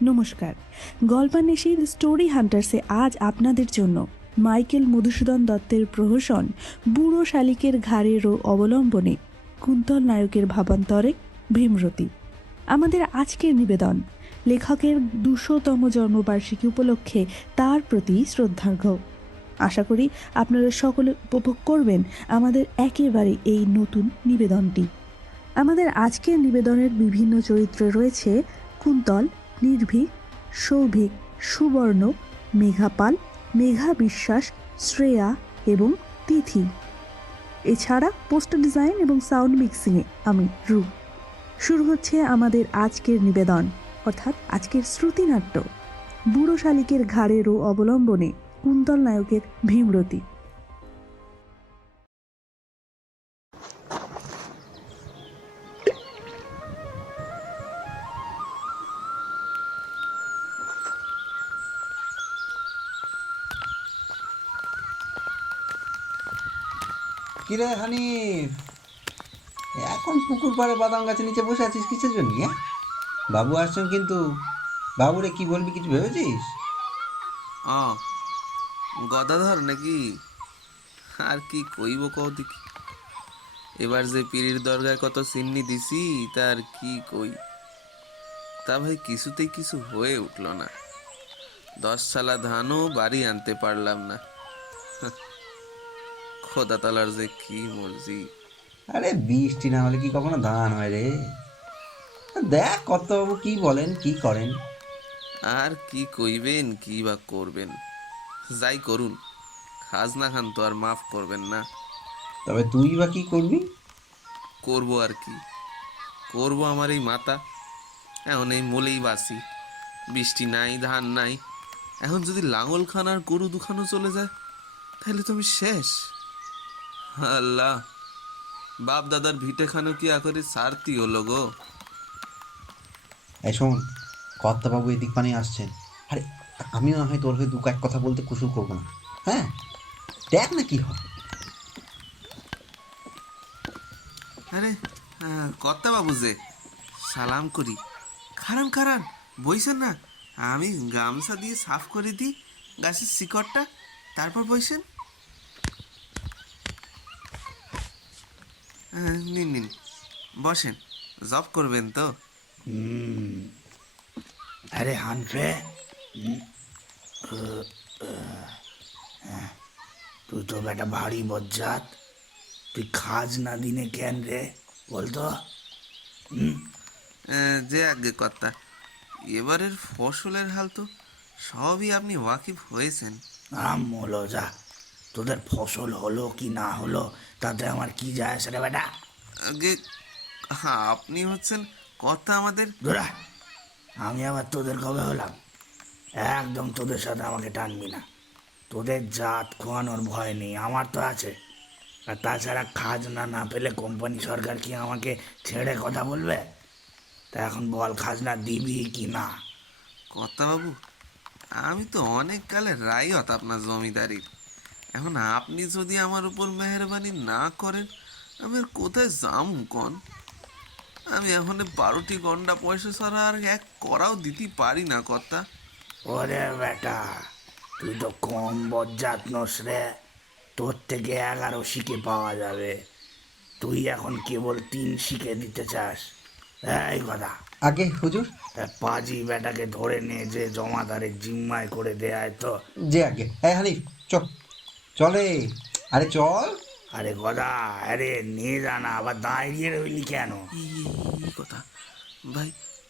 নমস্কার, গল্পান্বেষীর স্টোরি হান্টার্সে আজ আপনাদের জন্য মাইকেল মধুসূদন দত্তের প্রহসন বুড়ো শালিকের ঘাড়ের অবলম্বনে কুন্তল নায়কের ভাবান্তরে ভীমরতি। আমাদের আজকের নিবেদন লেখকের 200তম জন্মবার্ষিকী উপলক্ষে তার প্রতি শ্রদ্ধার্ঘ। আশা করি আপনারা সকলে উপভোগ করবেন আমাদের একেবারে এই নতুন নিবেদনটি। আমাদের আজকের নিবেদনের বিভিন্ন চরিত্রে রয়েছে কুন্তল, নির্ভীক, সৌভিক, সুবর্ণ, মেঘাপাল, মেঘা বিশ্বাস, শ্রেয়া এবং তিথি। এছাড়া পোস্টার ডিজাইন এবং সাউন্ড মিক্সিংয়ে আমি রু। শুরু হচ্ছে আমাদের আজকের নিবেদন, অর্থাৎ আজকের শ্রুতিনাট্য বুড়ো শালিকের ঘাড়েরও অবলম্বনে কুন্তল নায়কের ভীমরতি। কিরে হানিফ, এখন পুকুর পাড়ে বাদাম গাছের নিচে বসে আছিস কিসের জন্য? বাবু আসছেন কিন্তু। বাবুরে কি বলবি, কিছু ভেবেছিস? গদাধর নাকি? আর কি কইব কও দেখি। এবার যে পীরের দরগায় কত সিন্নি দিছি তার কি কই। তা ভাই কিছুতেই কিছু হয়ে উঠল না। 10 শালা ধানও বাড়ি আনতে পারলাম না। খোদা তালার যে কি মর্জি। আরে বৃষ্টি না হলে কি কখনো ধান হয় রে? দেখ কত বাবু কি বলেন, কি করেন। আর কি কইবেন, কি বা করবেন, যাই করুন খাজনা খান তো আর মাফ করবেন না। তবে তুই বা কি করবি? করবো আর কি করবো, আমার এই মাথা এখন এই মোলেই বাসি। বৃষ্টি নাই, ধান নাই, এখন যদি লাঙল খান আর গরু দুখানো চলে যায় তাহলে তো আমি শেষ। আল্লাহ, বাপ দাদার ভিটে খানো কি আখরে সারতি হলো গো। এই শোন, বাবু এদিক পানি আসছেন। আরে আমিও না হয় তোর হয়ে দু এক কথা বলতে কুসুর করবো না। হ্যাঁ, দেখ না কি হয়। আরে কর্তা বাবু যে, সালাম করি। খারান খারান বইছেন না, আমি গামছা দিয়ে সাফ করে দিই গাছের শিকড়টা, তারপর বইছেন। নিন নিন বসেন, জব করবেন তো? আরে হানফে, তুই তো বেটা ভারী বজ্জাত। তুই খাজ না দিনে কেন রে বলতো? যে আগে কর্তা, এবারের ফসলের হাল তো সবই আপনি ওয়াকিফ হয়েছেন। হলো যা, তোদের ফসল হলো কি না হলো তাতে আমার কি যায় আসে রে বেটা? আগে হ্যাঁ, আপনি হচ্ছেন কর্তা আমাদের। ধরা, আমি আবার তোদের কবে হলাম? একদম তোদের সাথে আমাকে টানবি না। তোদের জাত খোয়ানোর ভয় নেই, আমার তো আছে। আর তাছাড়া খাজনা না পেলে কোম্পানি সরকার কি আমাকে ছেড়ে কথা বলবে? তা এখন বল, খাজনা দিবি কি না? কর্তাবাবু, আমি তো অনেক কালে রাইয়ত আপনার জমিদারির। এখন আপনি যদি আমার উপর মেহরবানি না করেন আমি আর কোথায় যাম কন? আমি এখন 12টি গন্ডা পয়সা ছাড়া আর এক করাও দিতে পারি না কর্তা। ওরে বেটা, তুই তো কম বজ্জাত নস রে। তোর থেকে 11 শিখে পাওয়া যাবে, তুই এখন কেবল 3 শিখে দিতে চাস। এই কথা আগে হুজুর। পাজি বেটাকে ধরে নিয়ে যে জমাদারের জিম্মায় করে দেয় তো। যে আগে, হ্যাঁ হানিফ চলে। আরে চল। আরে গদা, আরে নিয়ে যা না, আবার দাঁড়িয়ে রইলি কেন? এই কথা ভাই,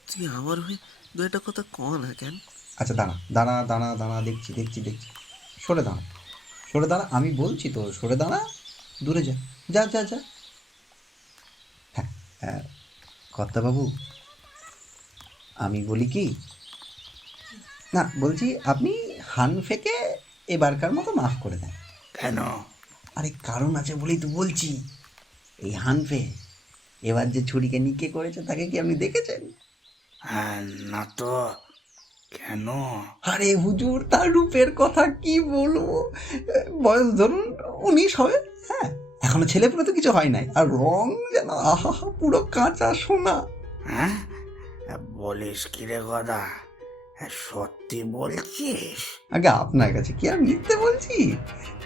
তুই আমার হয়ে দু একটা কথা কন না কেন? আচ্ছা দাঁড়া দাঁড়া দাঁড়া দাঁড়া, দেখছি দেখছি দেখছি। সরে দাঁড়া, আমি বলছি তো, সরে দাঁড়া। দূরে যা যা যা যা। হ্যাঁ, বাবু, আমি বলি কি, না বলছি আপনি হানফেকে এবারকার মতো মাফ করে দেন। কেন? আরে কারণ আছে বলেই তো বলছি। এই হানফে এবার যে ছুরিকে নিকে করেছে তাকে কি আপনি দেখেছেন? হ্যাঁ, না তো। কেন? আরে হুজুর, তার রূপের কথা কি বলবো। বয়স ধরুন 19 হবে। হ্যাঁ, এখনো ছেলেপুলে তো কিছু হয় নাই, আর রং যেন আহা পুরো কাঁচা সোনা। হ্যাঁ, বলিস কি রে গদা? হ্যাঁ, সত্যি বলছিস? আগে আপনার কাছে কি আর মিথ্যে বলছি?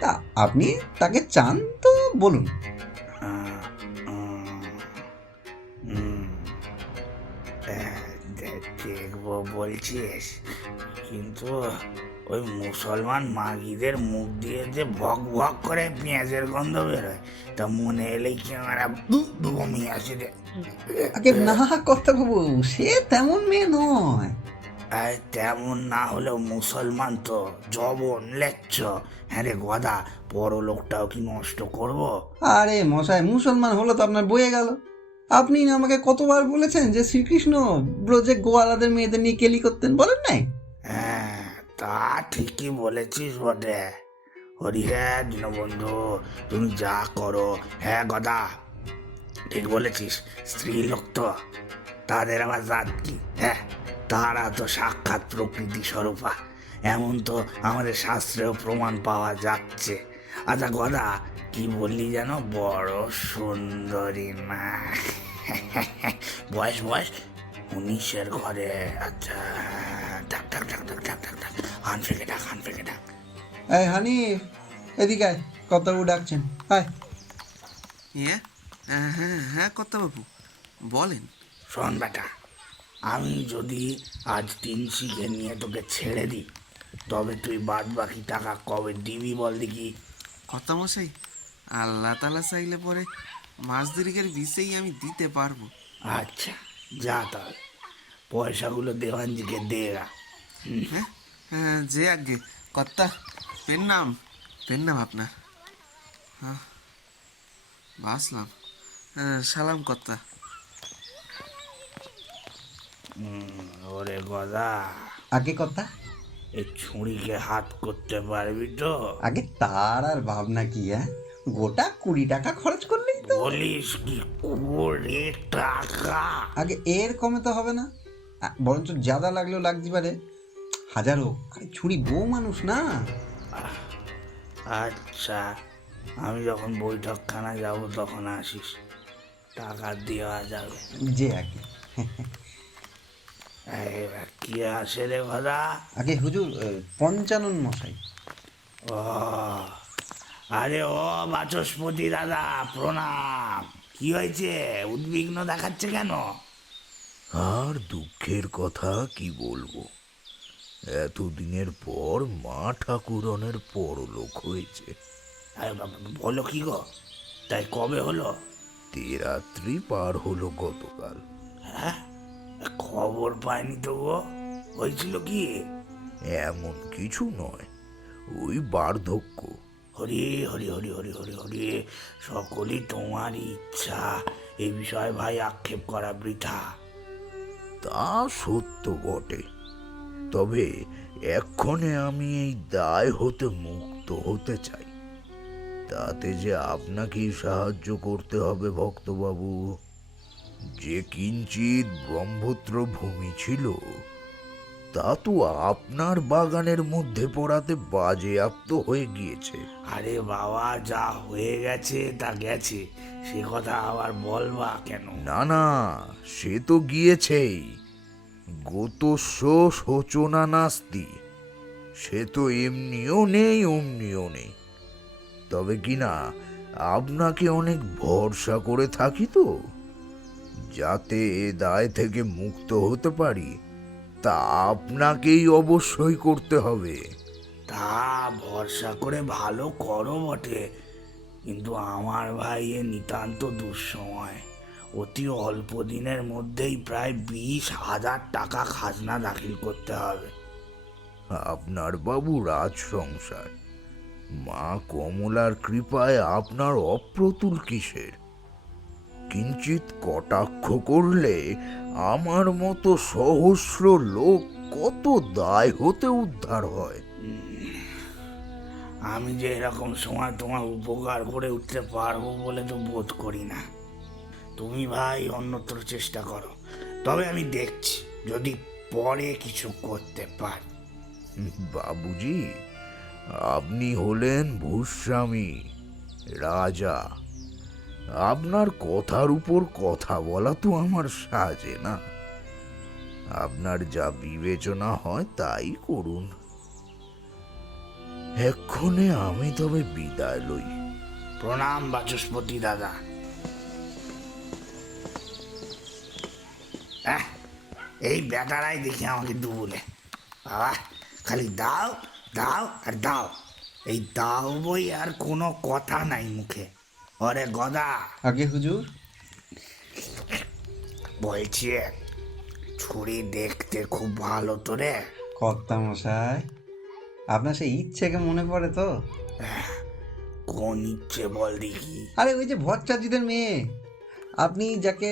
তা আপনি তাকে চান তো বলুন। আহ, উম, উম, দেখবো বলছিস, কিন্তু ওই মুসলমান মাগিদের মুখ দিয়ে যে ভক ভক করে পেঁয়াজের গন্ধ বেরোয়, তা মনে এলেই কি আমার বমি আসে রে। আগে না কথা বাবু, সে তেমন মেয়ে নয়। আর তেমন না হলেও মুসলমান তো, জবন লেচ্ছ। হ্যাঁ রে গদা, পরলোকটাও কি নষ্ট করবো? আরে মশাই, মুসলমান হলো তো আপনার বয়ে গেল। আপনি না আমাকে কতবার বলেছেন যে শ্রীকৃষ্ণ ব্রজে গোয়ালাদের মেয়েদের নিয়ে কেলি করতেন, বলেন নাই? হ্যাঁ, তা ঠিকই বলেছিস বটে। হরি হ্যাঁ দীনবন্ধু, তুমি যা করো, হ্যাঁ গদা ঠিক বলেছিস। স্ত্রী লোক তো, তাদের আবার জাত কি? হ্যাঁ, তারা তো সাক্ষাৎ প্রকৃতি স্বরূপা, এমন তো আমাদের শাস্ত্রেও প্রমাণ পাওয়া যাচ্ছে। আচ্ছা গদা, কি বললি যেন, বড় সুন্দরী না? বয়স বয়স 19-এর ঘরে। আচ্ছা, ডাক ডাক ডাক ডাক ডাক ডাক ডাক, হান ফেঁকে ডাক, হান ফেঁকে ডাক। এই হানিফ, এদিকে আয়, কর্তাবাবু ডাকছেন, আয়। হ্যাঁ হ্যাঁ হ্যাঁ কর্তাবাবু বলেন। শোন বেটা, আমি যদি আজ 3 শিখে নিয়ে তোকে ছেড়ে দিই, তবে তুই বাদ বাকি টাকা কবে দিবি বল দেখি? কর্তামশাই, আল্লাহ তালা চাইলে পরে মাস দিরিকের বিষেই আমি দিতে পারবো। আচ্ছা, যা তাহলে, পয়সাগুলো দেওয়ানজিকে দেগা। হ্যাঁ হ্যাঁ, যে আগে কর্তা, পেন নাম আপনার। হ্যাঁ, বাসলাম। সালাম কর্তা। ওরে গদা, আগে কর্তা, এই ছুরিকে হাত করতে পারবি তো? আগে তার আর ভাবনা কি, হ্যাঁ, গোটা 20 টাকা খরচ করলেই তো। বলিস কি, 20 টাকা? আগে এর কমে তো হবে না, বরঞ্চ জাদা লাগলেও লাগতে পারে 1000 হোক। আরে ছুরি বউ মানুষ না। আচ্ছা, আমি যখন বৈঠকখানা যাব তখন আসিস, টাকা দেওয়া যাবে। যে আগে এবার কি আসে রে গদা? আগে হুজুর, পঞ্চানন মশাই। ও, আরে ও বাচস্পতি দাদা, প্রণাম। কি হয়েছে, উদ্বিগ্ন দেখাচ্ছে কেন? আর দুঃখের কথা কি বলবো, এতদিনের পর মা ঠাকুরনের পরলোক হয়েছে। আরে বলো কি গো, তাই কবে হলো? 13 পার হলো গতকাল। হ্যাঁ, খবর পাইনি তো গো, হয়েছিল কি? এমন কিছু নয়, ওই বার্ধক্য। হরি হরি হরি হরি হরি হরি, সকলই তোমার ইচ্ছা, এ বিষয়ে ভাই আক্ষেপ করা বৃথা। তা সত্য বটে, তবে এক্ষণে আমি এই দায় হতে মুক্ত হতে চাই। তাতে যে আপনাকেই সাহায্য করতে হবে ভক্তবাবু। যে কিঞ্চিত ব্রহ্মপুত্র ভূমি ছিল, তা তো আপনার বাগানের মধ্যে পড়াতে বাজেয়াপ্ত হয়ে গিয়েছে। আরে বাবা, যা হয়ে গেছে তা গেছে, সে কথা আবার বলবা কেন? না না, সে তো গিয়েছেই। গতস্য শোচনা নাস্তি, সে তো এমনিও নেই অমনিও নেই। তবে কিনা আপনাকে অনেক ভরসা করে থাকি তো, যাতে এ দায় থেকে মুক্ত হতে পারি, তা আপনাকেই অবশ্যই করতে হবে। তা ভরসা করে ভালো করো বটে, কিন্তু আমার ভাই এ নিতান্ত দুঃসময়। অতি অল্প দিনের মধ্যেই প্রায় 20,000 টাকা খাজনা দাখিল করতে হবে। আপনার বাবু রাজ সংসার, মা কমলার কৃপায় আপনার অপ্রতুল কিসের? কিঞ্চিত কটাক্ষ করলে আমার মতো সহস্র লোক কত দায় হতে উদ্ধার হয়। আমি যে এরকম সময় তোমার উপকার করে উঠতে পারবো বলে তো বোধ করি না। তুমি ভাই অন্যত্র চেষ্টা করো, তবে আমি দেখছি যদি পরে কিছু করতে পারি। বাবুজি, আপনি হলেন ভূস্বামী, রাজা। আপনার কথার উপর কথা বলা তো আমার সাজে না। আপনার যা বিবেচনা হয় তাই করুন। এক্ষণে আমি তবে বিদায় লই। প্রণাম বাচস্পতি দাদা। এই বেটারাই দেখি আমাকে ডুবুলে। বাবা, খালি দাও দাও আর দাও, এই দাও বই আর কোনো কথা নাই মুখে। ওরে গদা, আগে হুজুর। বলছি ছুরি দেখতে খুব ভালো তো রে। কর্তা মশাই, আপনার সেই ইচ্ছেকে মনে পড়ে তো? কোন ইচ্ছে বল দেখি? আরে ওই যে ভট্টাচার্যদের মেয়ে, আপনি যাকে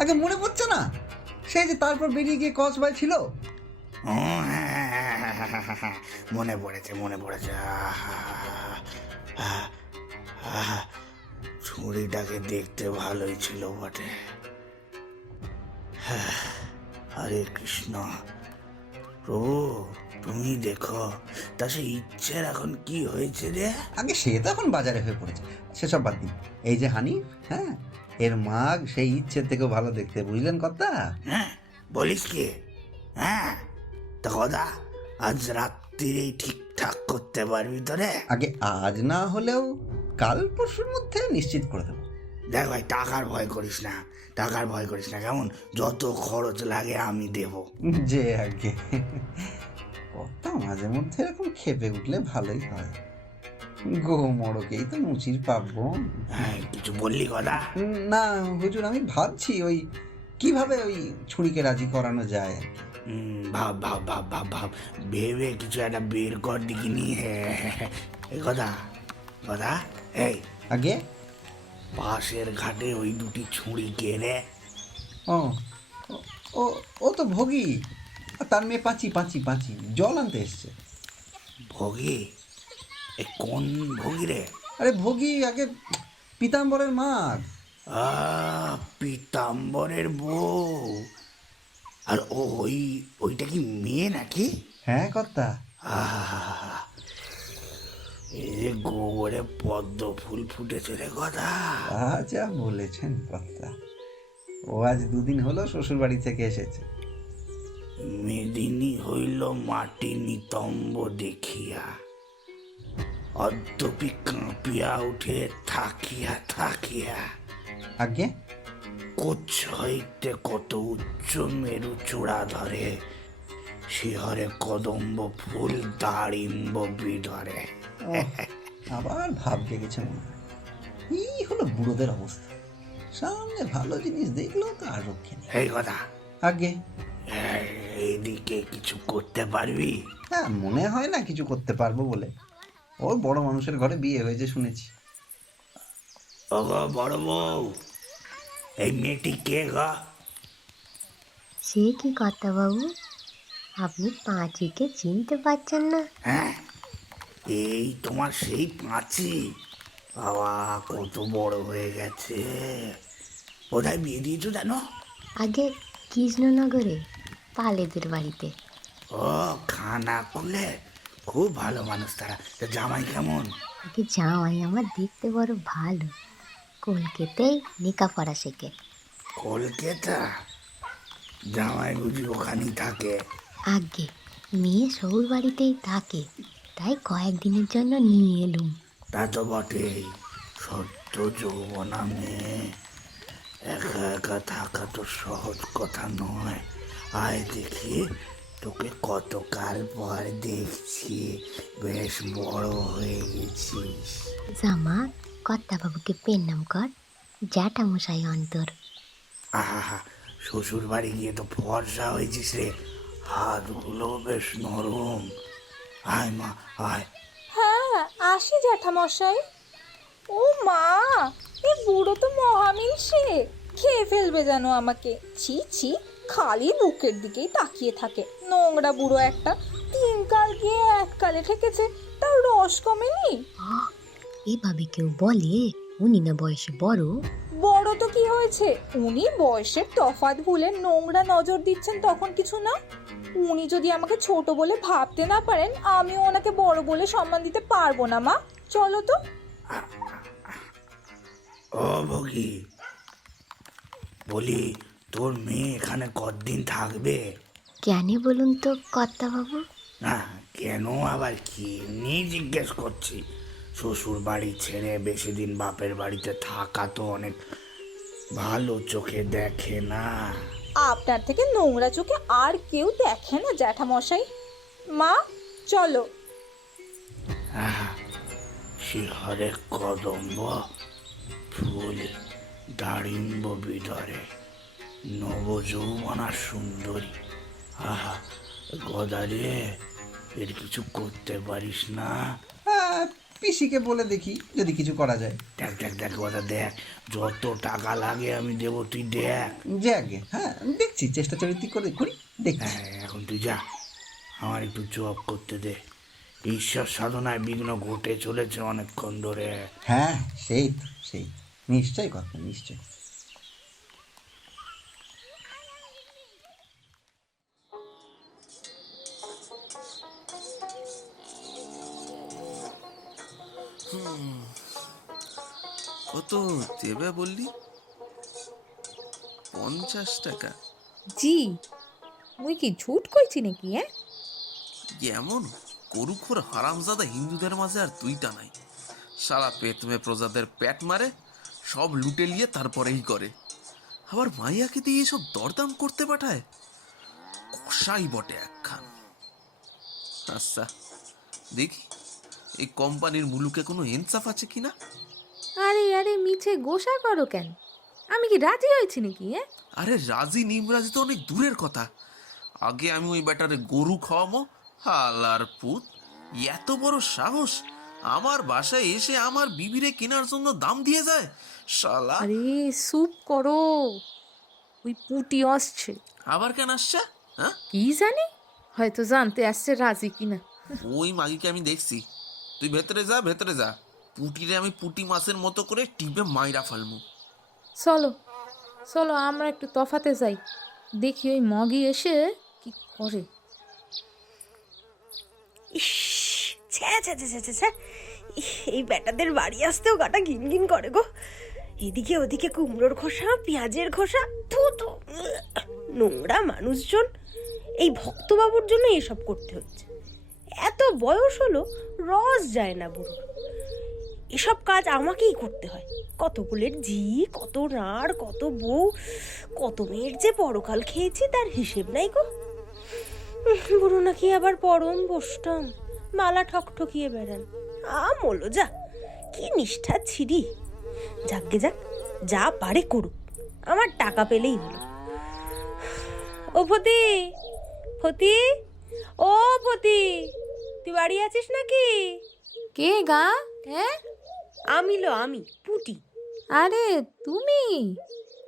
আগে মনে পড়ছে না? সেই যে তারপর বেরিয়ে গিয়ে কসবাই ছিল। ও হ্যাঁ, মনে পড়েছে মনে পড়েছে। ছুরিটাকে দেখতে ভালোই ছিল বটে। হরে কৃষ্ণ। প্রভু তুমি দেখো, তা সে ইচ্ছের এখন কি হয়েছে রে? আগে সে তো এখন বাজারে হয়ে পড়েছে, সেসব বাদ দিন। এই যে হানিফ, হ্যাঁ, এর মাগ সেই ইচ্ছের থেকেও ভালো দেখতে, বুঝলেন কর্তা? হ্যাঁ বলিস কি? হ্যাঁ, তা কথা আজ রাত্রিরেই ঠিকঠাক করতে পারবি তো রে? আগে আজ না হলেও কাল পরশুর মধ্যে নিশ্চিত করে দেবো। দেখ ভাই, টাকার ভয় করিস না, টাকার ভয় করিস না কেমন? যত খরচ লাগে আমি দেব। যে আগে কর্তা মাঝে মধ্যে এরকম খেপে উঠলে ভালোই হয়। গো মড়কেই তো মুচির পাবো। হ্যাঁ, কিছু বললি কথা? না হুজুর, আমি ভাবছি ওই কিভাবে ওই ছুরিকে রাজি করানো যায়। ভাব ভাব ভাব ভাব ভাব, ভেবে কিছু একটা বের কর দিকে নিয়ে। এই কথা কথা, এই আগে পাশের ঘাটে ওই দুটি ছুরি কে রে? ও ও ও তো ভোগী, আর তার মেয়ে পাঁচি পাঁচি পাঁচি জল আনতে এসছে। ভোগী? এ কোন ভোগী রে? আরে ভোগী আগে পীতাম্বরের মাগ। পীতাম্বরের বউ। আর ওইটা কি মেয়ে নাকি? হ্যাঁ কর্তা। এই যে গোবরে পদ্ম ফুল ফুটেছে রে কথা। যা বলেছেন কর্তা, ও আজ দুদিন হলো শ্বশুর বাড়ি থেকে এসেছে। মেদিনী হইল মাটি নিতম্ব দেখিয়া, অদ্যপি কাঁপিয়া উঠে থাকিয়া থাকিয়া। আগে কোচ হইতে কত উচ্চ মেরু চূড়া ধরে, শিহরে কদম্ব ফুল দাড়িম্ব বিধরে। আবার ভাব জেগেছে মনে হয়। এই হলো বুড়োদের অবস্থা, সামনে ভালো জিনিস দেখলেও তো আর রক্ষে নেই। এই কথা, আগে এইদিকে কিছু করতে পারবি? হ্যাঁ, মনে হয় না কিছু করতে পারবো বলে। ওর বড় মানুষের ঘরে বিয়ে হয়েছে শুনেছি। ওগো বড় বউ, এই মেয়েটি কে গো? সে কি কথা বাবু, আপনি পাঁচিকে চিনতে পারছেন না? হ্যাঁ, এই তোমার সেই পাঁচি। বাবা, কত বড় হয়ে গেছে। কোথায় বিয়ে দিয়েছো জানো? আগে কৃষ্ণনগরে পালেদের বাড়িতে। ও, খানা করলে খুব ভালো মানুষ তারা। তা জামাই কেমন? আগে জামাই আমার দেখতে বড় ভালো, কলকাতায় লেখাপড়া শেখে। কলকাতা? জামাই বুঝি ওখানেই থাকে? আগে মেয়ে শহুর বাড়িতেই থাকে, তাই কয়েকদিনের জন্য নিয়ে এলুম। তা তো বটেই, সত্য যৌবনা মেয়ে, একা একা থাকা তো সহজ কথা নয়। আয় দেখি, তোকে কতকাল পর দেখছি, বেশ বড় হয়ে গেছিস। জামা কর্তা বাবুকে পেন্নাম কর, জ্যাঠামশাই অন্তর। আহা, শ্বশুর বাড়ি গিয়ে তো ফর্সা হয়েছিস রে, হাতগুলো বেশ নরম। আয় মা আয়। হ্যাঁ, আসি জ্যাঠামশাই। ও মা, এ বুড়ো তো মহামিলসে, খেয়ে ফেলবে যেন আমাকে। ছি ছি, খালি বুকের দিকেই তাকিয়ে থাকে, নোংরা বুড়ো একটা। 3 কাল গিয়ে 1 কালে ঠেকেছে, তার রস কমেনি। এভাবে কেউ বলে? উনি না বয়সে বড়। বড় তো কি হয়েছে, উনি বয়সের তফাৎ ভুলে নোংরা নজর দিচ্ছেন তখন কিছু না। উনি যদি আমাকে ছোট বলে ভাবতে না পারেন, আমিও ওনাকে বড় বলে সম্মান দিতে পারবো না। মা চলো তো। ও ভোগী, বলি তোর মেয়ে এখানে কতদিন থাকবে? কেন বলুন তো কর্তাবাবু? না, কেন আবার কি, এমনি জিজ্ঞেস করছি। শ্বশুর বাড়ি ছেড়ে বেশি দিন বাপের বাড়িতে থাকা তো অনেক ভালো চোখে দেখে না। আপনার থেকে নোংরা চোখে আর কেউ দেখে না জ্যাঠামশাই। মা চলো। শিহরে কদম্ব ফুল দাড়িম্ব বিধরে নবযৌবনা সুন্দরী। আহা গদারে, এর কিছু করতে পারিস না? হ্যাঁ, পিসিকে বলে দেখি যদি কিছু করা যায়। দেখ দেখ দেখ গদা দেখ, যত টাকা লাগে আমি দেবো, তুই দেখ। যে আগে, হ্যাঁ দেখছি, চেষ্টা চরিত্র করে করি, দেখছি। হ্যাঁ, এখন তুই যা, আমার একটু জব করতে দে। ঈশ্বর সাধনায় বিঘ্ন ঘটে চলেছে অনেকক্ষণ ধরে। হ্যাঁ সেই তো, সেই তো। নিশ্চয়ই কথা, নিশ্চয়ই। কত দেবে বললি? 50 টাকা? জি, মুই কি ঝুট কইছি নাকি? এমন গরুখোর হারামজাদা হিন্দুদের মাঝে আর দুইটা নাই। সারা পেতমে প্রজাদের পেট মারে, সব লুটে নিয়ে তারপরেই করে। আবার মাইয়াকে দিয়ে এসব দরদাম করতে পাঠায়। কষাই বটে একখান। আচ্ছা দেখি এই কোম্পানির মুলুকে কোনো ইনসাফ আছে কিনা। আরে আরে মিছে গোসা করো কেন? আমি কি রাজি হয়েছি নাকি? আরে রাজি নিমরাজি তো অনেক দূরের কথা। আগে আমি ওই ব্যাটারে গরু খাওয়াবো। হালার পুত, এত বড় সাহস আমার বাসায় এসে আমার বিবিরে কেনার জন্য দাম দিয়ে যায় শালা। আরে স্যুপ করো, ওই পুটি আসছে। আবার কেন আসছে? হ্যাঁ, কি জানি, হয়তো জানতে আসছে রাজি কিনা। ওই মাগিকে আমি দেখছি। তুই ভেতরে যা, ভেতরে যা। পুটিরে আমি পুটি মাছের মতো করে টিপে মাইরা ফেলমু। চলো চলো, আমরা একটু তফাতে যাই, দেখি ওই মগি এসে কি করে। ইস, ছ্যা ছ্যা ছ্যা ছ্যা ছ্যা ছ্যা। এই বেটাদের বাড়ি আসতেও গাটা ঘিন ঘিন করে গো। এদিকে ওদিকে কুমড়োর খোসা, পেঁয়াজের খোসা, থু থু। নোংরা মানুষজন। এই ভক্তবাবুর জন্য এসব করতে হচ্ছে। এত বয়স হলো, রস যায় না বুড়োর। এসব কাজ আমাকেই করতে হয়। কত কুলের ঝি, কত নাড়, কত বউ, কত মেয়ের যে পরকাল খেয়েছি তার হিসেব নাই গো। বুড়ো নাকি আবার পরম বসতাম, মালা ঠকঠকিয়ে বেড়ান। মোলো যা, কি নিষ্ঠা ছিরি। যাকগে যাক, যা পারে করুক, আমার টাকা পেলেই হলো। ও ফতি, ফতি, ও ফতি, তুই বাড়ি আছিস নাকি? কে গা? হ্যাঁ, আমি পুটি। আরে তুমি,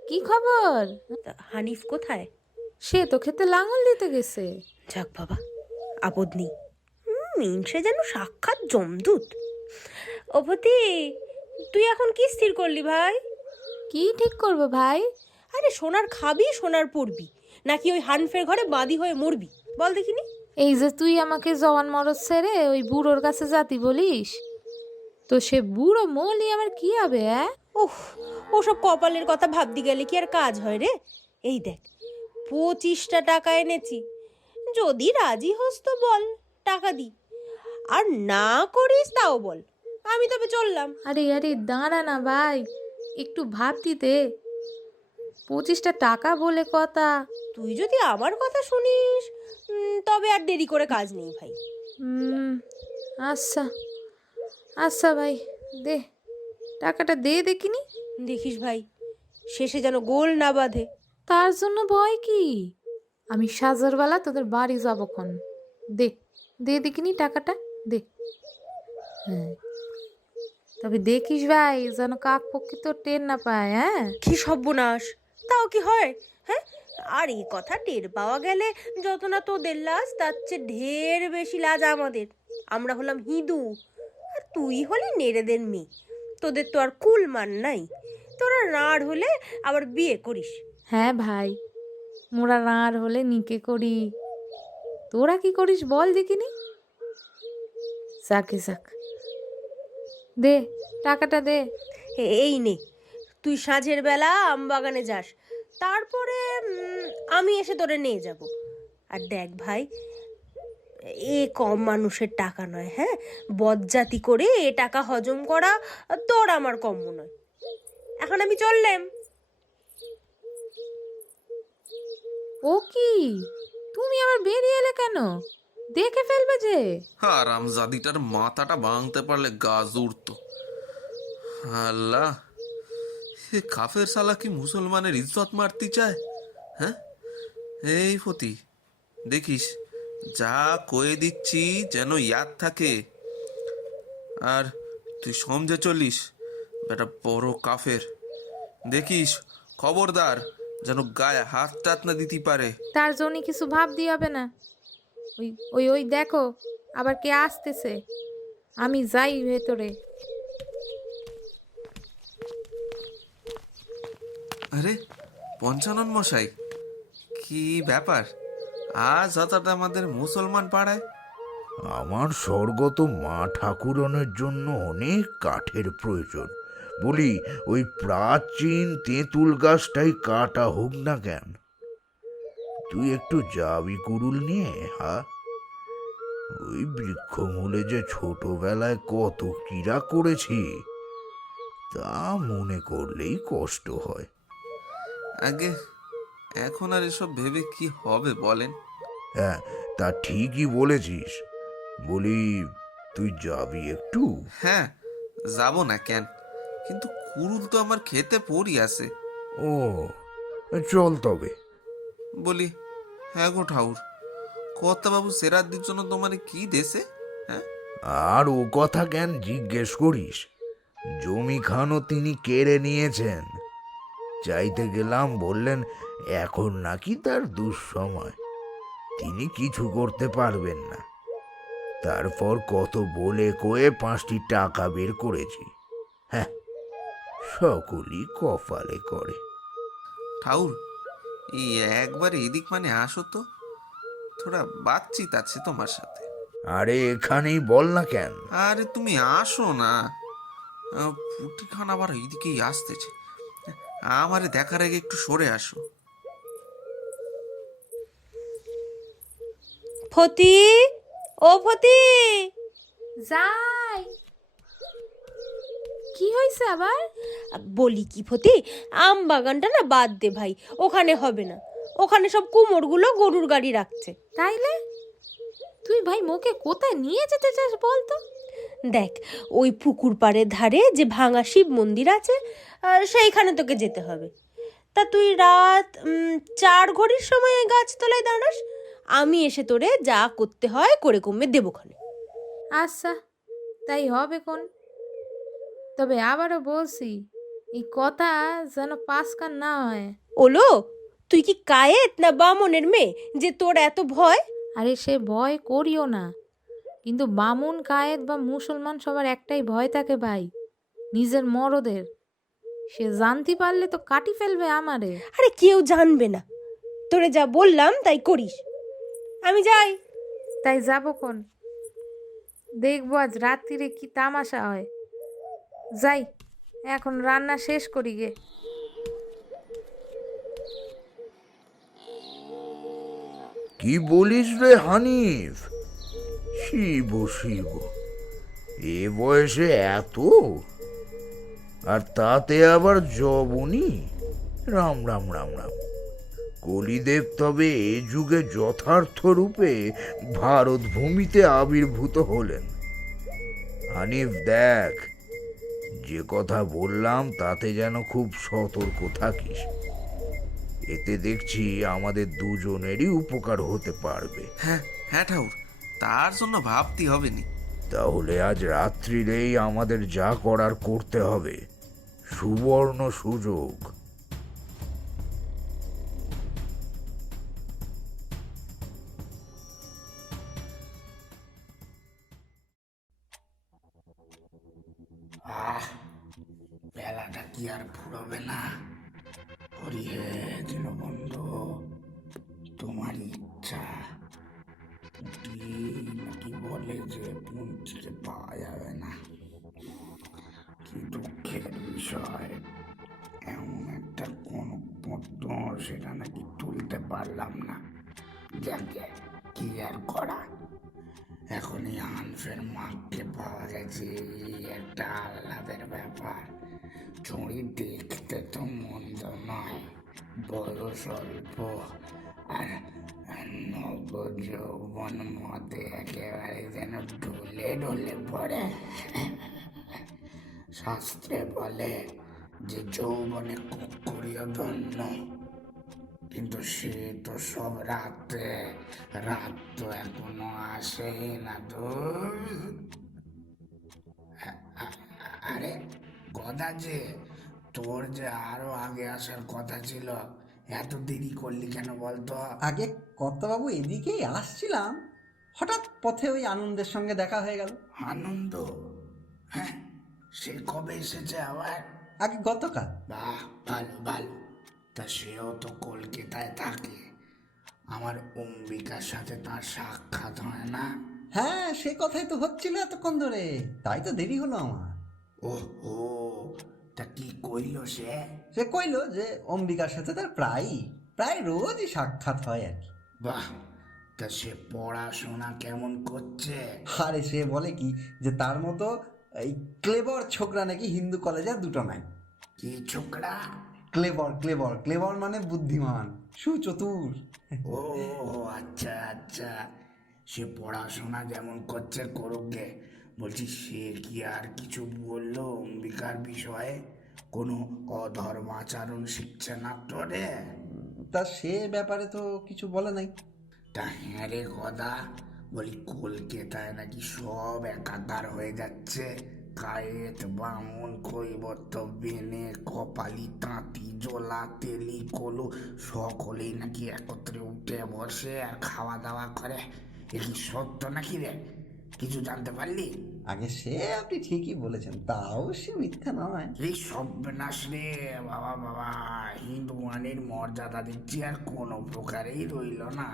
কি খবর? তা হানিফ কোথায়? সে তো খেতে লাঙল দিতে গেছে। যাক বাবা, আপদ নেই। মিনসে যেন সাক্ষাৎ জমদূত। ও ফতি, তুই এখন কি স্থির করলি ভাই? কি ঠিক করবো ভাই? আরে সোনার খাবি, সোনার পড়বি, নাকি ওই হানফের ঘরে বাঁধি হয়ে মরবি, বল দেখিনি। এই যে তুই আমাকে জওয়ান মরদ ছেড়ে ওই বুড়োর কাছে জাতি বলিস, তো সে বুড়ো মলি আমার কি হবে? ওহ, ওসব কপালের কথা ভাবতে গেলে কি আর কাজ হয় রে? এই দেখ, 25টা টাকা এনেছি, যদি রাজি হোস তো বল, টাকা দি। আর না করিস তাও বল, আমি তবে চললাম। আরে আরে দাঁড়া না ভাই, একটু ভাবতি দে। 25টা টাকা বলে কথা। তুই যদি আমার কথা শুনিস, তবে আর দেরি করে কাজ নেই ভাই। আচ্ছা আচ্ছা ভাই, দে টাকাটা, দে দেখিনি। দেখিস ভাই, শেষে যেন গোল না বাঁধে। তার জন্য ভয় কি? আমি সাজারবেলা তোদের বাড়ি যাবক্ষণ। দে দে দেখিনি টাকাটা, দে। হ্যাঁ, তবে দেখিস ভাই যেন কাক পক্ষী তো টের না পায়। হ্যাঁ, কি সর্বনাশ, তাও কি হয়? হ্যাঁ, আর এই কথা টের পাওয়া গেলে যত না তোদের লাজ, তার চেয়ে ঢের বেশি লাজ আমাদের। আমরা হলাম হিঁদু, আর তুই হলি নেড়েদের মেয়ে। তোদের তো আর কুল মান নাই। তোরা রাঁড় হলে আবার বিয়ে করিস। হ্যাঁ ভাই, মোরা রাঁড় হলে নিকে করি। তোরা কি করিস বল দেখিনি। যাকে যাক, দে টাকাটা দে। এই নে, তুই সাঁঝের বেলা আমবাগানে যাস, তারপরে আমি এসে তোরে নিয়ে যাব। আর দেখ ভাই, এ কম মানুষের টাকা নয়, হ্যাঁ, বজ্জাতি করে এ টাকা হজম করা তোর আমার কম্য নয়। এখন আমি চললাম। ও কি, তুমি আবার বেরিয়ে এলে কেন? দেখে ফেলবে যে। হারামজাদিটার মাথাটা ভাঙতে পারলে গা জুড়তো। আল্লাহ, এ কাফের শালা কি মুসলমানের ইজ্জত মারতে চায়? হ্যাঁ, এই ফতি, দেখিস যা কয়ে দিচ্ছি যেন ইয়াদ থাকে। আর তুই সমঝে চলিস, বেটা বড় কাফের। দেখিস খবরদার যেন গায়ে হাত টাত না দিতে পারে। তার জন্য কিছু ভাব দিয়ে হবে না। ওই ওই ওই দেখো, আবার কে আসতেছে। আমি যাই ভেতরে। আরে পঞ্চানন মশাই, কি ব্যাপার আজ হঠাৎ আমাদের মুসলমান পাড়ায়? আমার স্বর্গত মা ঠাকুরনের জন্য অনেক কাঠের প্রয়োজন। বলি ওই প্রাচীন তেঁতুল গাছটাই কাটা হোক না কেন? তুই একটু যাবি কুড়ুল নিয়ে? হ্যাঁ, ওই বৃক্ষমূলে যে ছোটবেলায় কত ক্রীড়া করেছি তা মনে করলেই কষ্ট হয়। আগে এখন আর এসব ভেবে কি হবে বলেন? হ্যাঁ, তা ঠিকই বলেছিস। বলি তুই যাবি একটু? হ্যাঁ, যাব না কেন, কিন্তু কুরুল তো আমার খেতে পড়ি আছে। ও, চল তবে। বলি, হ্যাঁ গো ঠাউর, কর্তাবাবু সেরাদ্দির জন্য তোমার কি দেশে? হ্যাঁ, আর ও কথা কেন জিজ্ঞেস করিস? জমি খানও তিনি কেড়ে নিয়েছেন। চাইতে গেলাম, বললেন এখন নাকি তার দুঃসময়, তিনি কিছু করতে পারবেন না। তারপর কত বলে কয়ে 5টি টাকা বের করেছি। হ্যাঁ, সকলই কপালে করে। ঠাউর, এই একবার এদিক মানে আসো তো, থোড়া বাতচিত আছে তোমার সাথে। আরে এখানেই বল না কেন? আরে তুমি আসো না, পুটি খান আবার এইদিকেই আসতেছে। আমারে দেখার আগে একটু সরে আসো। ফতি, ও ফতি। যাই। কি হয়েছে আবার? বলি কি ফতি, আম বাগানটা না বাদ দে ভাই, ওখানে হবে না। ওখানে সব কুমোরগুলো গরুর গাড়ি রাখছে। তাইলে তুই ভাই মোকে কোথায় নিয়ে যেতে চাস বলতো? দেখ, ওই পুকুর পাড়ের ধারে যে ভাঙা শিব মন্দির আছে, সেইখানে তোকে যেতে হবে। তা তুই রাত 4 ঘড়ির সময় ওই গাছতলায় দাঁড়াস, আমি এসে তোরে যা করতে হয় করে কমে দেবোখানে। আচ্ছা, তাই হবে কোন। তবে আবারও বলছি, এই কথা যেন পাসকান না হয়। ওলো, তুই কি কায়েত না বামনের মেয়ে যে তোর এত ভয়? আরে সে ভয় করিও না, কিন্তু বামুন কায়েত বা মুসলমান সবার একটাই ভয় থাকে ভাই, নিজের মরদের। সে জানতে পারলে তো কাটি ফেলবে আমারে। আরে কেউ জানবে না, তোরে যা বললাম তাই করিস। আমি যাই। তাই যাবো কোন, দেখবো আজ রাত্রিরে কি তামাশা হয়। যাই, এখন রান্না শেষ করি গে। কি বলিস রে হানিফ? শিব শিব, এ বয়সে এত, আর তাতে আবার জবনি। রাম রাম রাম রাম। কলিদেব তবে এ যুগে যথার্থ রূপে ভারত ভূমিতে আবির্ভূত হলেন। হানিফ দেখ, যে কথা বললাম তাতে যেন খুব সতর্ক থাকিস। এতে দেখছি আমাদের দুজনেরই উপকার হতে পারবে। হ্যাঁ হ্যাঁ ঠাউর, তার জন্য ভাবতে হবে নি। তাহলে আজ রাত্রিরেই আমাদের যা করার করতে হবে। সুবর্ণ সুযোগ। বেলাটা কি আর ফুরবে না? হরি হে দীনবন্ধু, তোমার ইচ্ছা। পুঁটি নাকি বলে যে পুঁটিকে পাওয়া যাবে না। কি দুঃখের বিষয়, এমন একটা কোন পদ্মর পারলাম না। যাকে কি আর করা, এখনই হানফের মাকে পাওয়া গেছে, এই একটা আহ্লাদের ব্যাপার। চুড়ি দেখতে তো মন্দ নয়, বয়স অল্প আর নবযৌবন মতে একেবারে যেন ঢলে ঢলে পড়ে। শাস্ত্রে বলে যে যৌবনে কুকুরীয় ধন্য, কিন্তু সে তো সব রাতে, রাত তো এখনো আসেই না। তো আরে কথা যে, তোর যে আরো আগে আসার কথা ছিল, এত দেরি করলি কেন বলতো? আগে কর্তাবাবু এদিকেই আসছিলাম, হঠাৎ পথে ওই আনন্দের সঙ্গে দেখা হয়ে গেল। আনন্দ? হ্যাঁ, সে কবে এসেছে আবার? আগে গতকাল। বাহ, ভালো ভালো। তা সেও তো কলকাতায় থাকে, আমার অম্বিকার সাথে তার সাক্ষাৎ হয় না? হ্যাঁ, সে কথাই তো হচ্ছিল এতক্ষণ ধরে, তাই তো দেরি হলো আমার। ও, তা কি কইল সে? সে কইলো যে অম্বিকার সাথে তার প্রায় রোজই সাক্ষাৎ হয় আর কি। বাহ, তা সে পড়াশোনা কেমন করছে? আরে সে বলে কি যে তার মতো এই ক্লেবর ছোকরা নাকি হিন্দু কলেজে আর দুটো নাই। কি ছোকরা? ক্লেবর ক্লেবর ক্লেবর মানে বুদ্ধিমান, সুচতুর। ও আচ্ছা আচ্ছা, সে পড়াশোনা যেমন করছে করুক গে। বলছি, সে কি আর কিছু বললো অম্বিকার বিষয়ে? কোনো অধর্মাচরণ শিখছে না তো রে? তা সে ব্যাপারে তো কিছু বলে নাই। তা হ্যাঁ রে কথা, বলি কলকাতায় নাকি সব একাকার হয়ে যাচ্ছে। কায়েত, বামুন, কৈবর্ত, বেনে, কপালি, তাঁতি, জোলা, তেলি, কলু সকলেই নাকি একত্রে উঠে বসে আর খাওয়া দাওয়া করে। এ কি সত্য নাকি রে? কিছু জানতে পারলি? আগে সে আপনি ঠিকই বলেছেন, তাও সে মিথ্যা নয়। এই সর্বনাশ রে বাবা বাবা, হিন্দুয়ানির মর্যাদা দিচ্ছি আর কোনো প্রকারেই রইল না।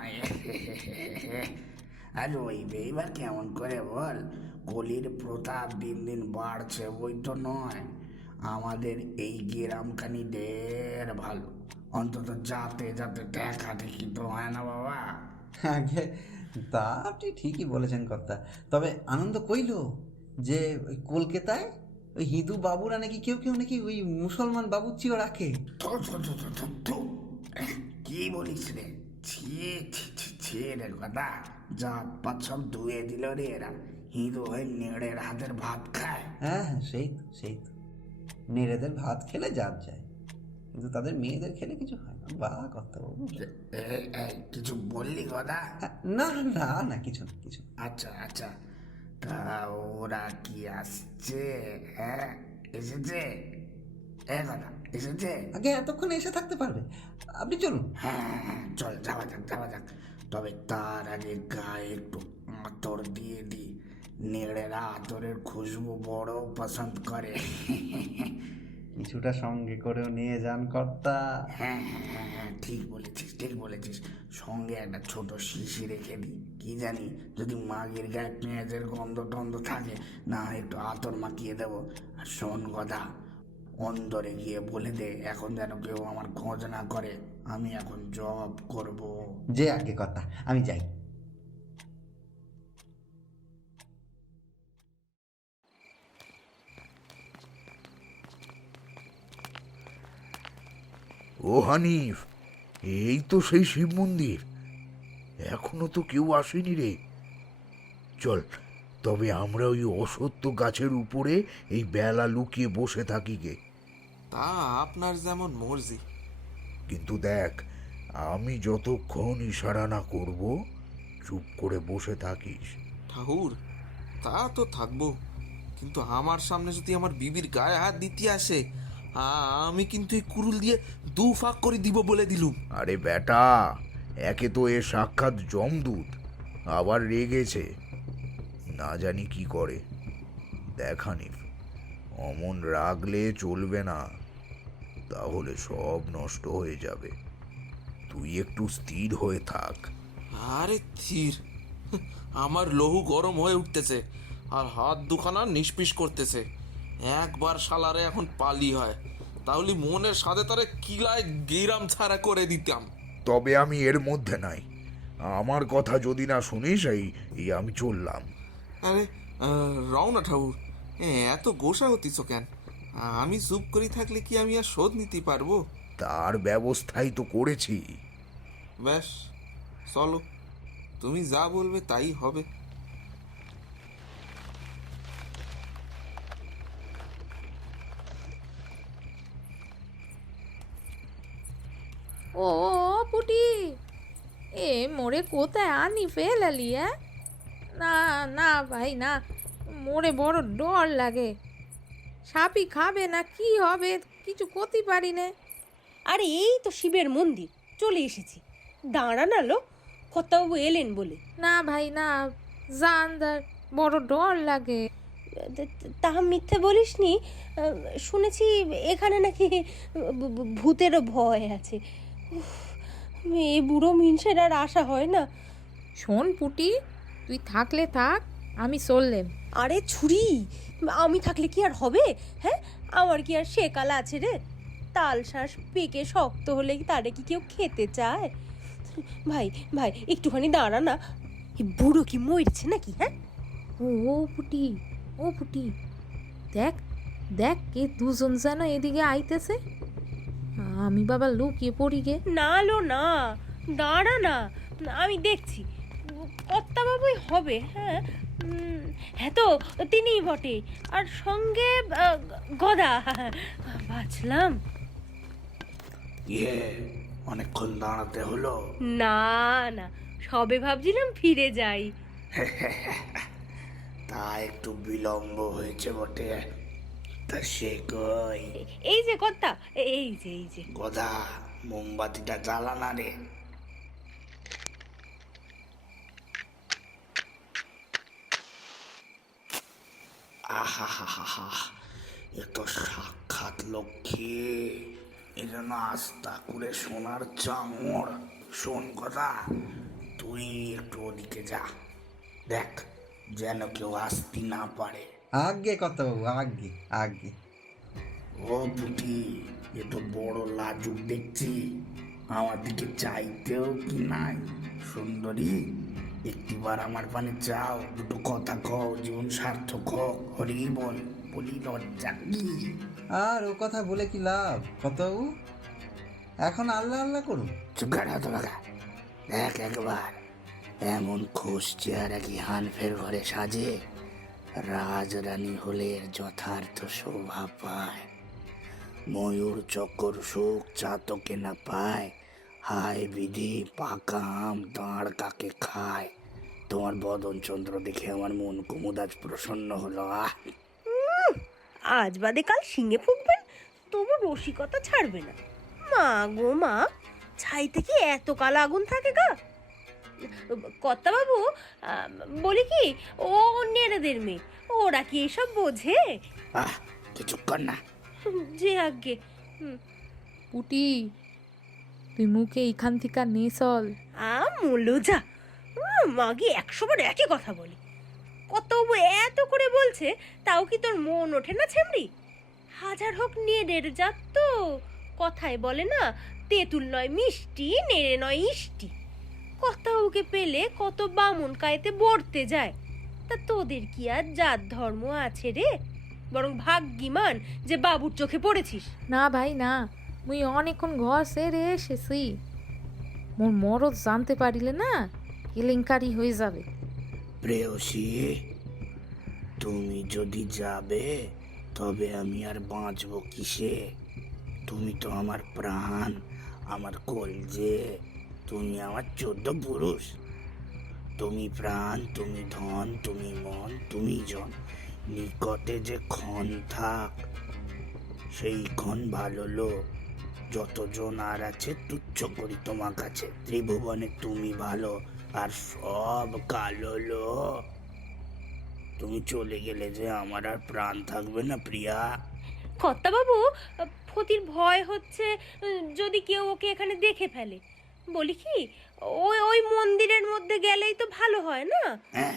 আর রইবেই বা কেমন করে বল? কলির প্রতাপ দিন দিন বাড়ছে, বই তো নয়। আমাদের এই গ্রামখানি ঢের ভালো, অন্তত যাতে যাতে দেখা দেখি তো হয় না বাবা। আগে তা আপনি ঠিকই বলেছেন কর্তা, তবে আনন্দ কইল যে ওই কলকাতায় ওই হিন্দু বাবুরা নাকি কেউ কেউ নাকি ওই মুসলমান বাবুচিও রাখে। থু, থু, থু, থু, থু, থু। কি বলিস রে? ছি ছি ছি ছি রে কথা, জাত পাত সব ধুয়ে দিল রে এরা। হিন্দু হয়ে নেড়ের হাতের ভাত খায়। হ্যাঁ, সেই তো নেড়েদের ভাত খেলে জাত যায়, কিন্তু তাদের মেয়েদের খেলে কিছু হয় না। বা কর্তাবাবু, কিছু বললি কথা? না না না, কিছু না কিছু না। আচ্ছা আচ্ছা, তা ওরা কি আসছে? হ্যাঁ, এসেছে? কথা এসেছে? আগে এতক্ষণ এসে থাকতে পারবে, আপনি চলুন। হ্যাঁ, চল যাওয়া যাক। তবে তার আগে গায়ে একটু আতর দিয়ে দি। নেড়েরা আতরের খুশবু বড় পছন্দ করে। কিছুটা সঙ্গে করেও নিয়ে যান কর্তা। হ্যাঁ, ঠিক বলেছিস। সঙ্গে একটা ছোট শিশি রেখে দিই, কি জানি যদি মাগির গায়ে পেঁয়াজের গন্ধ টন্ধ থাকে, না হয় একটু আতর মাখিয়ে দেবো। আর শোন কথা, অন্দরে গিয়ে বলে দে এখন যেন কেউ আমার খোঁজ না করে, আমি এখন জব করব। যে আগে কর্তা, আমি যাই। ও হানিফ, এই তো সেই শিব মন্দির, এখনো তো কেউ আসেনি রে। চল তবে আমরা ওই অসত্য গাছের উপরে এই বেলা লুকিয়ে বসে থাকি গে। তা আপনার যেমন মর্জি। কিন্তু দেখ, আমি যতক্ষণ ইশারা না করব চুপ করে বসে থাকিস। ঠাকুর, তা তো থাকবো, কিন্তু আমার সামনে যদি আমার বিবির গায়ে হাত দিতে আসে, আমি কিন্তু এই কুরুল দিয়ে দু ফাঁক করে দিব বলে দিলুম। আরে বেটা, একে তো এ সাক্ষাৎ যমদূত, আবার রেগেছে, না জানি কি করে। দেখ হানিফ, অমন রাগলে চলবে না, তাহলে সব নষ্ট হয়ে যাবে। তুই একটু স্থির হয়ে থাক। আরে স্থির? আমার লহু গরম হয়ে উঠতেছে আর হাত দুখানা নিষ্পিস করতেছে। একবার শালারে এখন পালি হয়, তাহলে মনের সাথে তারে কিলায় গিরাম ছাড়া করে দিতাম। তবে আমি এর মধ্যে নাই। আমার কথা যদি না শুনিস, এই এই আমি চললাম। আরে রওনা ঠাকুর, এত গোসা হতিস কেন? আমি চুপ করি থাকলে কি আমি আর শোধ নিতে পারবো? তার ব্যবস্থাই তো করেছি। ব্যাস, চলো, তুমি যা বলবে তাই হবে। ও পুটি, এ মোরে কোথায় আনি ফেলালি? না না ভাই না, মোরে বড় ডর লাগে। সাপই খাবে না কি হবে, কিছু করতে পারি না। আরে এই তো শিবের মন্দির, চলে এসেছি। দাঁড়া না লো, কর্তাবাবু এলেন বলে। না ভাই না, জানদার বড় ডর লাগে। তাহা মিথ্যে বলিসনি। শুনেছি এখানে নাকি ভূতেরও ভয় আছে। উফ, এই বুড়ো মিনসের আর আশা হয় না। শোন পুটি, তুই থাকলে থাক, আমি চললেম। আরে ছুরি, আমি থাকলে কি আর হবে? হ্যাঁ, আমার কি আর সেকাল আছে রে? তাল শাঁস পেকে শক্ত হলে তারে কি কেউ খেতে চায়? ভাই ভাই একটুখানি দাঁড়া না, এই বুড়ো কি মরছে নাকি? হ্যাঁ, ও পুটি, ও পুটি, দেখ দেখ কে দুজন যেন এদিকে আইতেছে। আমি বাবা লুকিয়ে পড়ি গে। না লো না, দাঁড়া না, আমি দেখছি। কর্তাবাবুই হবে। হ্যাঁ, হ্যাঁ তো তিনিই বটে, আর সঙ্গে গদা। বাঁচলাম। ইয়ে, অনেকক্ষণ দাঁড়াতে হলো। না না, সবে ভাবছিলাম ফিরে যাই। তা একটু বিলম্ব হয়েছে বটে। তা সে কই? এই যে কর্তা, এই যে এই যে। গদা, মোমবাতিটা জ্বালা না রে। আহা হা হা হা, এ তো সাক্ষাৎ লক্ষ্মী। এ যেন আস্তা করে সোনার চাঙড়। শোন কথা, তুই একটু ওদিকে যা, দেখ যেন কেউ আসতে না পারে। আগে কর্তাবাবু, আগে আগে। ও পুটি, এ তো বড় লাজুক দেখছি। আমার দিকে চাইতেও কি নাই। সুন্দরী, একটিবার আমার পানে চাও, দুটো কথা কও, জীবন সার্থক হোক। হরি বল, বলি লজ্জা কি? আর ও কথা বলে কি লাভ কর্তাবাবু? এখন আল্লাহ আল্লাহ করুন। চুপকার হতো লাগা। দেখ একবার, এমন খোঁজ চেহারা কি হানফের ঘরে সাজে? রাজরানী হলে এর যথার্থ শোভা পায়। ময়ূর চক্কর সুখ চাতকে না পায়। হায় বিধি, পাকা আম দাঁড় কাকে খায়? তোমার বদন চন্দ্র দেখে আমার মন কুমুদ আজ প্রসন্ন হলো। আজ বাদে কাল শিঙে ফুকবেন, তবু রসিকতা ছাড়বে না। মা গো মা, ছাইতে কি এত কাল আগুন থাকে গা? কর্তাবাবু, বলি কি, ও নেড়েদের মেয়ে, ওরা কি এসব বোঝে? তুই চুপ কর না। যে আগে। পুটি, তুই মুখে এইখান থেকে নে চল। মূল্য যা, মাগে 100 বার একই কথা বলি। কর্তাবাবু এত করে বলছে, তাও কি তোর মন ওঠে না ছেমড়ি? হাজার হোক নেড়ের জাত তো, কথায় বলে না, তেঁতুল নয় মিষ্টি, নেড়ে নয় ইষ্টি। কর্তাবাবুকে পেলে কত বামুন কায়েতে বর্তে যায়। তা তোদের কি আর জাত ধর্ম আছে রে? বরং ভাগ্যিমান যে বাবুর চোখে পড়েছিস। না ভাই না, মুই অনেকক্ষণ ঘর সেরে এসেছি। মোর মরদ জানতে পারিলে না, কেলেঙ্কারি হয়ে যাবে। প্রেয়সী, তুমি যদি যাবে তবে আমি আর বাঁচবো কিসে? তুমি তো আমার প্রাণ, আমার কলজে। তুমি আমার 14 পুরুষ। তুমি প্রাণ, তুমি ধন, তুমি মন, তুমি জন। নিকটে যে ক্ষণ থাক, সেই ক্ষণ ভালো লোক। যতজন আর আছে তুচ্ছ করি তোমার কাছে। ত্রিভুবনে তুমি ভালো, আর সব কালো লো। তুমি চলে গেলে যে আমার আর প্রাণ থাকবে না প্রিয়া। কর্তাবাবু, ফতির ভয় হচ্ছে যদি কেউ ওকে এখানে দেখে ফেলে। বলি কি, ওই ওই মন্দিরের মধ্যে গেলেই তো ভালো হয় না? হ্যাঁ,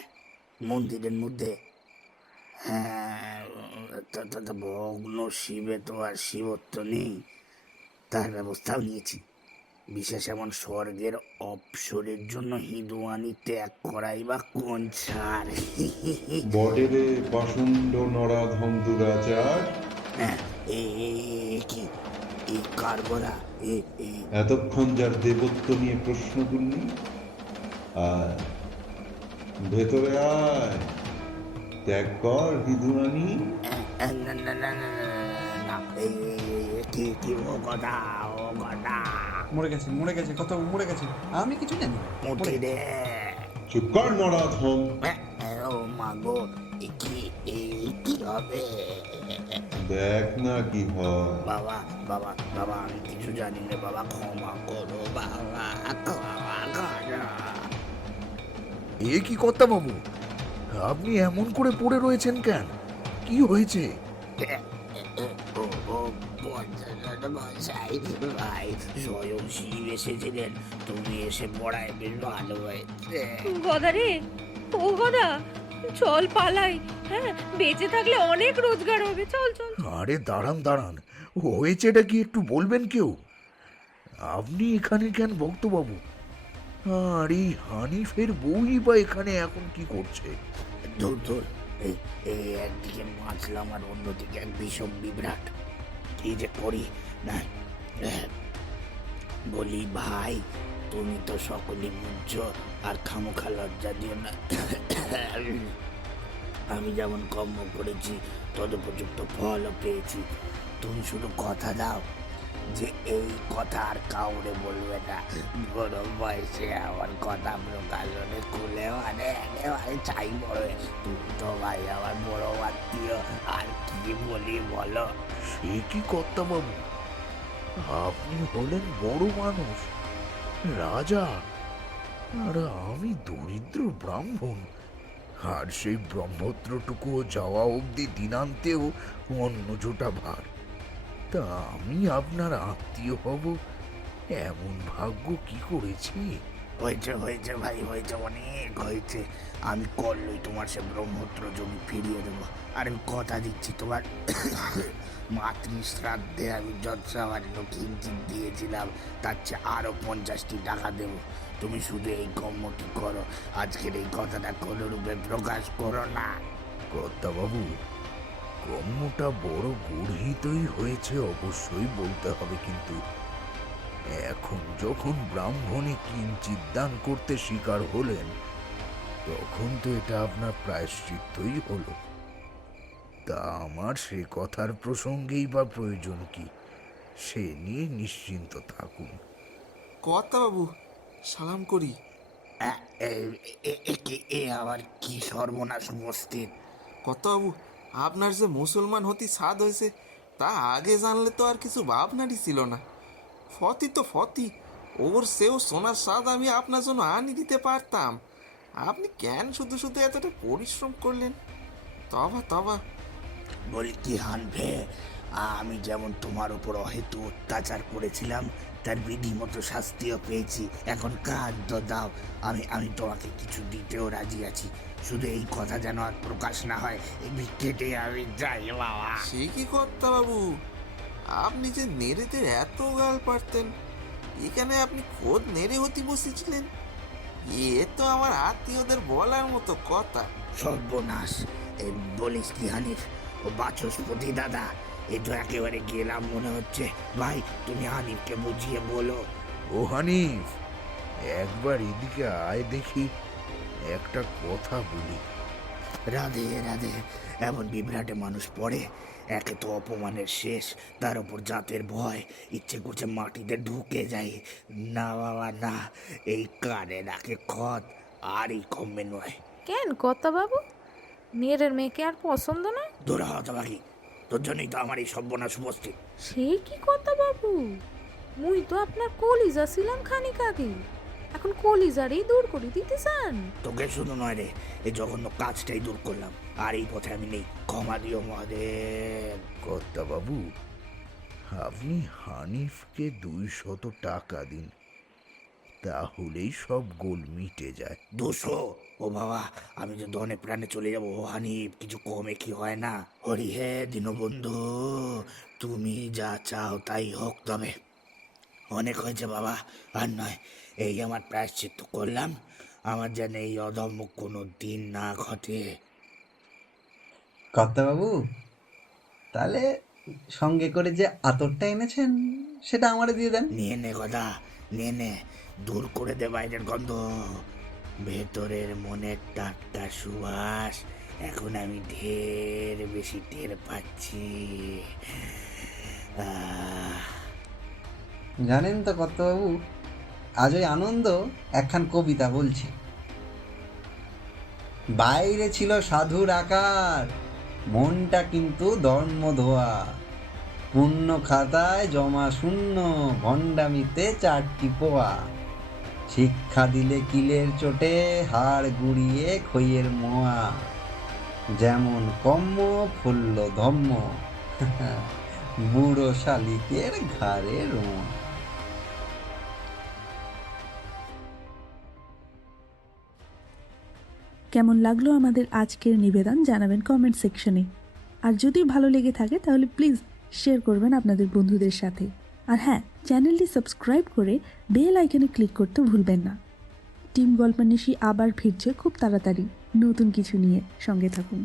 মন্দিরের মধ্যে? হ্যাঁ, ভগ্ন শিবে তো আর শিবত্ব নেই, তার ব্যবস্থাও নিয়েছি। বিশেষ এমন স্বর্গের অপসরের জন্য হিঁদুয়ানি ত্যাগ করাই বা কোন ছাড়? বটে রে পাষণ্ড নরাধম দুরাচার। হ্যাঁ, কি এই কারবরা এতক্ষণ যার দেবত্ব নিয়ে প্রশ্ন করলি, আয় ভেতরে আয়, ত্যাগ কর হিঁদুয়ানি। না না না না না, কি ও কথা, ও কথা মরে গেছে কত মরে গেছে, আমি কিছু জানি না। মুঠি রে। চুপ কর নরাধম। ও মা গো, কি হবে? দেখ না কি হয়। বাবা বাবা বাবা, আমি কিছু জানি না বাবা, ক্ষমা করো বাবা, ক্ষমা করো। এ কি কর্তা বাবু, আপনি এমন করে পড়ে রয়েছেন কেন? কি হয়েছে? ভাই স্বয়ং শিব এসেছিলেন, তুমি এসে পড়ায় বেশ ভালো হয়েছে। গদা রে, ও গদা, চল পালাই। হ্যাঁ, বেঁচে থাকলে অনেক রোজগার হবে, চল চল। আরে দাঁড়ান দাঁড়ান, হয়েছেটা কি একটু বলবেন কেউ? আপনি এখানে কেন ভক্তবাবু? আর এই হানিফের বউই বা এখানে এখন কি করছে? ধুর ধুর, এই একদিকে মাছলাম আর অন্যদিকে এক বিষম বিভ্রাট, কি যে করি না। বলি ভাই, তুমি তো সকলেই বুঝছো, আর খামোখা লজ্জা দিও না। আমি যেমন কর্ম করেছি তদুপযুক্ত ফলও পেয়েছি। তুমি শুধু কথা দাও যে এই কথা আর কাউরে বলবে না। বড় বয়সে আমার কথা প্রকাশনে খুলে মানে একেবারে চাই বড়। তুমি তো ভাই আমার বড় আত্মীয়, আর কি বলি বলো? সে কি কর্তা বাবু, আপনি হলেন বড় মানুষ, রাজা, আর আমি দরিদ্র ব্রাহ্মণ। আর সেই ব্রহ্মত্রটুকুও যাওয়া অবধি দিনান্তেও অন্য জোটা ভার। তা আমি আপনার আত্মীয় হব, এমন ভাগ্য কি করেছি? হয়েছে হয়েছে ভাই, হয়েছে, অনেক হয়েছে। আমি করলই তোমার সে ব্রহ্মত্র জমি ফিরিয়ে দেবো। আর আমি কথা দিচ্ছি, তোমার মাতৃশ্রাদ্ধে আমি যৎসামান্য কিঞ্চিত দিয়েছিলাম, তার চেয়ে আরও 50টি টাকা দেবো। তুমি শুধু এই কর্মটি করো, আজকের এই কথাটা কোনো রূপে প্রকাশ করো না। কর্তা বাবু, কর্মটা বড় গর্হিতই হয়েছে অবশ্যই বলতে হবে, কিন্তু এখন যখন ব্রাহ্মণে কিঞ্চিত দান করতে স্বীকার হলেন, তখন তো এটা আপনার প্রায়শ্চিত্তই হলো। তা আমার সে কথার প্রসঙ্গেই বা প্রয়োজন কি? সে নিয়ে নিশ্চিন্ত থাকুন। কর্তা বাবু, সালাম করি। এ আবার কি সর্বনাশ উপস্থিত! কর্তা বাবু, আপনার যে মুসলমান হতি স্বাদ হয়েছে, তা আগে জানলে তো আর কিছু ভাবনারই ছিল না। ফতি তো ফতি, ওর সেও সোনার স্বাদ আমি আপনার জন্য আনি দিতে পারতাম। আপনি কেন শুধু শুধু এতটা পরিশ্রম করলেন? তবা তবা। বলি কি হানভে, আমি যেমন তোমার উপর অহেতু অত্যাচার করেছিলাম, তার বিধিমতো শাস্তিও পেয়েছি। এখন কাঁদ দাও, আমি তোমাকে কিছু দিতেও রাজি আছি। শুধু এই কথা যেন আর প্রকাশ না হয়, এই কেটে আমি যাই বাবা। সে কি কর্তা বাবু, আপনি যে নেড়েতে এত গাল পারতেন, এখানে আপনি খোদ নেড়ে হতে বসেছিলেন? এ তো আমার আত্মীয়দের বলার মতো কথা। সর্বনাশ! এই বলিস কি হানিফ, ও বাচস্পতি দাদা, এ তো একেবারে গেলাম মনে হচ্ছে। ভাই তুমি হানিফকে বুঝিয়ে বলো। ও হানিফ, একবার এদিকে আয় দেখি, একটা কথা বলি। রাধে রাধে, এমন বিভ্রাটে মানুষ পড়ে। একে তো অপমানের শেষ, তার উপর জাতের ভয়, ইচ্ছে করছে মাটিতে ঢুকে যাই। না বাবা না, এই কানে নাকে খত আর এই কমবে নয়। কেন কর্তা বাবু, মেয়ের মেয়েকে আর পছন্দ না? দূরা হতে পারি, তোর জন্যই তো আমার এই সর্বনাশ উপস্থিত। সে কি কর্তা বাবু, মুই তো আপনার কলিজা ছিলাম খানিক আগে, এখন কলিজারই দূর করে দিতে চান? তোকে শুধু নয় রে, এই জঘন্য কাজটাই দূর করলাম, আর এই পথে আমি নেই। ক্ষমা দিও মহাদেব। কর্তা বাবু, আপনি হানিফকে 200 টাকা দিন, তাহলেই সব গোল মিটে যায়। 200? ও বাবা, আমি যে ধনে প্রাণে চলে যাবো। ও হানিফ, কিছু কমে কি হয় না? হরি হে দীনবন্ধু, তুমি যা চাও তাই হোক। তবে অনেক হয়েছে বাবা, আর নয়। এই আমার প্রায়শ্চিত্ত করলাম, আমার যেন এই অধম্য কোনো দিন না ঘটে। কর্তাবাবু, তাহলে সঙ্গে করে যে আতরটা এনেছেন সেটা আমারে দিয়ে দেন। নিয়ে নে কথা, নিয়ে নে, দূর করে দে বাইরের গন্ধ। ভেতরের মনের টাটকা সুবাস এখন আমি ঢের বেশি টের পাচ্ছি। জানেন তো কর্তাবাবু, আজ ওই আনন্দ একখান কবিতা বলছে। বাইরে ছিল সাধুর আকার, মনটা কিন্তু ধর্ম ধোয়া, পুণ্য খাতায় জমা শূন্য, ভণ্ডামিতে 4টি পোয়া, শিক্ষা দিলে কিলের চোটে, হাড় গুড়িয়ে খইয়ের মোয়া, যেমন কম্ম ফুল্ল ধম্ম, বুড়ো শালিকের ঘাড়ে রোঁ। কেমন লাগলো আমাদের আজকের নিবেদন জানাবেন কমেন্ট সেকশনে। আর যদি ভালো লেগে থাকে তাহলে প্লিজ শেয়ার করবেন আপনাদের বন্ধুদের সাথে। আর হ্যাঁ, চ্যানেলটি সাবস্ক্রাইব করে বেল আইকনে ক্লিক করতে ভুলবেন না। টিম গল্পান্বেষী আবার ফিরছে খুব তাড়াতাড়ি নতুন কিছু নিয়ে, সঙ্গে থাকুন।